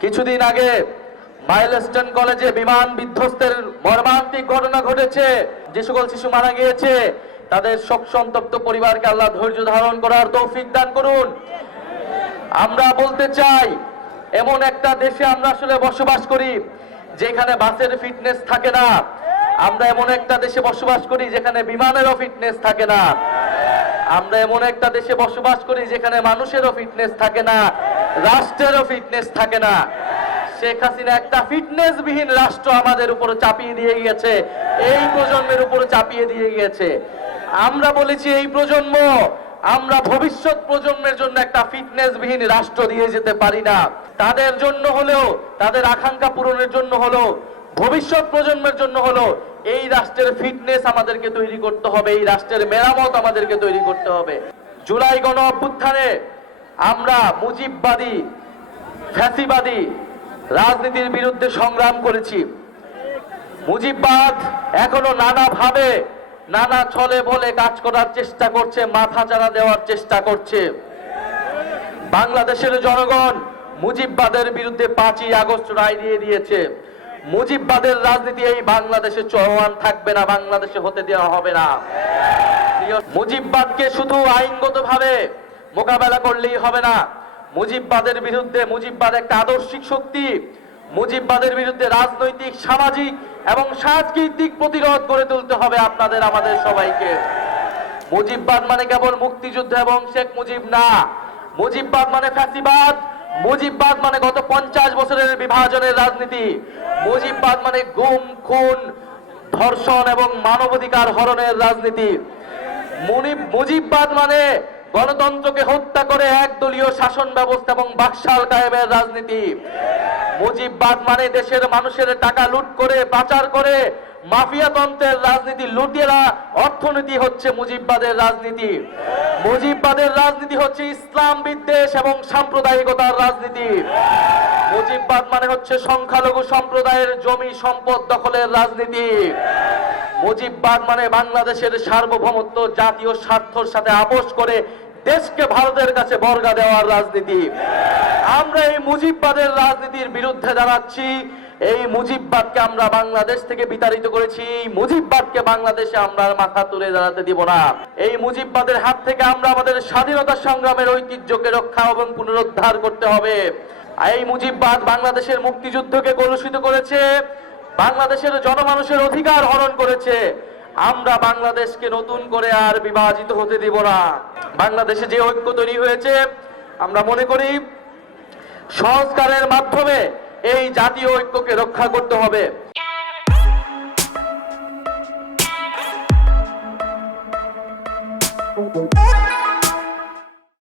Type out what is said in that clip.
কিছুদিন আগে মাইলস্টন কলেজে বিমান বিধ্বস্তের মর্মান্তিক ঘটনা ঘটেছে। যে সকল শিশু মারা গিয়েছে, তাদের শোক সন্তপ্ত পরিবারকে আল্লাহ ধৈর্য ধারণ করার তৌফিক দান করুন। আমরা বলতে চাই, এমন একটা দেশে আমরা আসলে বসবাস করি, যেখানে বাসের ফিটনেস থাকে না। আমরা এমন একটা দেশে বসবাস করি, যেখানে বিমানেরও ফিটনেস থাকে না। আমরা এমন একটা দেশে বসবাস করি, যেখানে মানুষেরও ফিটনেস থাকে না। রাষ্ট্রেরও ফিটনেস থাকে না। শেখ হাসিনা একটা ফিটনেস বিহীন রাষ্ট্র আমাদের উপর চাপিয়ে দিয়ে গিয়েছে। এই প্রজন্মের উপর চাপিয়ে দিয়ে গিয়েছে। আমরা বলেছি এই প্রজন্ম, আমরা ভবিষ্যৎ প্রজন্মের জন্য একটা ফিটনেস বিহীন রাষ্ট্র দিয়ে যেতে পারি না। তাদের জন্য হলেও, তাদের আকাঙ্ক্ষা পূরণের জন্য হলো ভবিষ্যৎ প্রজন্মের জন্য হলো এই রাষ্ট্রের ফিটনেস আমাদেরকে তৈরি করতে হবে, এই রাষ্ট্রের মেরামত আমাদেরকে তৈরি করতে হবে। জুলাই গণ অভ্যুত্থানে আমরা মুজিববাদী, ফ্যাসিবাদী রাজনীতির বিরুদ্ধে সংগ্রাম করেছি। মুজিববাদ এখনও নানা ভাবে নানা ছলে বলে কাজ করার চেষ্টা করছে, মাথা চারা দেওয়ার চেষ্টা করছে। বাংলাদেশের জনগণ মুজিববাদের বিরুদ্ধে পাঁচই আগস্ট রায় দিয়ে দিয়েছে। মুজিববাদের রাজনীতি এই বাংলাদেশে চলমান থাকবে না, বাংলাদেশে হতে দেওয়া হবে না। মুজিববাদকে শুধু আইনগতভাবে মোকাবেলা করলেই হবে না। মুজিববাদের বিরুদ্ধে মুজিববাদ একটা আদর্শিক শক্তি। মুজিববাদের বিরুদ্ধে রাজনৈতিক, সামাজিক এবং সাংস্কৃতিক প্রতিরোধ গড়ে তুলতে হবে আপনাদের, আমাদের সবাইকে। মুজিববাদ মানে কেবল মুক্তিযুদ্ধ এবং শেখ মুজিব না। মুজিববাদ মানে ফ্যাসিবাদ। মুজিববাদ মানে গত পঞ্চাশ বছরের বিভাজনের রাজনীতি। মুজিববাদ মানে গুম, খুন, ধর্ষণ এবং মানবাধিকার হরণের রাজনীতি। মুজিববাদ মানে গণতন্ত্রকে হত্যা করে একদলীয় শাসন ব্যবস্থা এবং বাকশাল কায়েমের রাজনীতি। মুজিববাদ মানে দেশের মানুষের টাকা লুট করে, পাচার করে মাফিয়াতন্ত্রের রাজনীতি লুটেরা অর্থনীতি হচ্ছে মুজিববাদের রাজনীতি। মুজিববাদের রাজনীতি হচ্ছে ইসলাম বিদ্বেষ এবং সাম্প্রদায়িকতার রাজনীতি। মুজিববাদ মানে হচ্ছে সংখ্যালঘু সম্প্রদায়ের জমি সম্পদ দখলের রাজনীতি। মুজিববাদ মানে বাংলাদেশের সার্বভৌমত্ব জাতীয় স্বার্থর সাথে আপোষ করে দেশকে ভারতের কাছে বর্গা দেওয়ার রাজনীতি। আমরা এই মুজিববাদের রাজনীতির বিরুদ্ধে দাঁড়াচ্ছি। এই মুজিববাদকে আমরা বাংলাদেশ থেকে বিতাড়িত করেছি। মুজিববাদকে বাংলাদেশে আমরা মাথা তুলে দাঁড়াতে দিব না। এই মুজিববাদের হাত থেকে আমরা আমাদের স্বাধীনতা সংগ্রামের ঐতিহ্যকে রক্ষা এবং পুনরুদ্ধার করতে হবে। এই মুজিববাদ বাংলাদেশের মুক্তিযুদ্ধকে কলুষিত করেছে। বাংলাদেশের জনমানুষের অধিকার হরণ করেছে। আমরা বাংলাদেশকে নতুন করে আর বিভাজিত হতে দিব না বাংলাদেশে যে ঐক্য তৈরি হয়েছে, আমরা মনে করি সংস্কারের মাধ্যমে এই জাতীয় ঐক্যকে রক্ষা করতে হবে